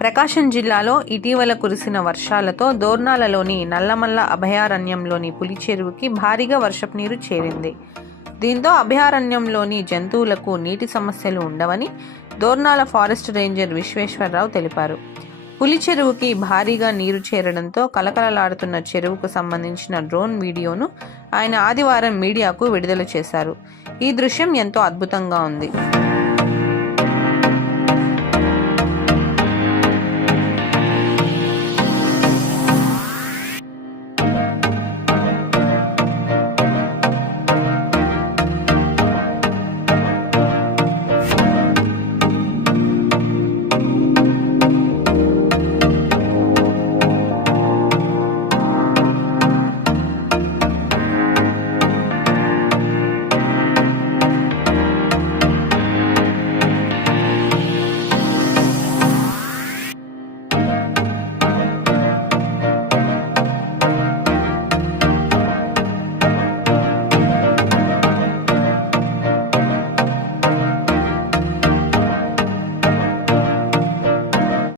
ప్రకాశం జిల్లాలో ఇటీవల కురిసిన వర్షాలతో దోర్నాలలోని నల్లమల్ల అభయారణ్యంలోని పులి చెరువుకి భారీగా వర్షపు నీరు చేరింది. దీంతో అభయారణ్యంలోని జంతువులకు నీటి సమస్యలు ఉండవని దోర్నాల ఫారెస్ట్ రేంజర్ విశ్వేశ్వరరావు తెలిపారు. పులి చెరువుకి భారీగా నీరు చేరడంతో కలకలలాడుతున్న చెరువుకు సంబంధించిన డ్రోన్ వీడియోను ఆయన ఆదివారం మీడియాకు విడుదల చేశారు. ఈ దృశ్యం ఎంతో అద్భుతంగా ఉంది.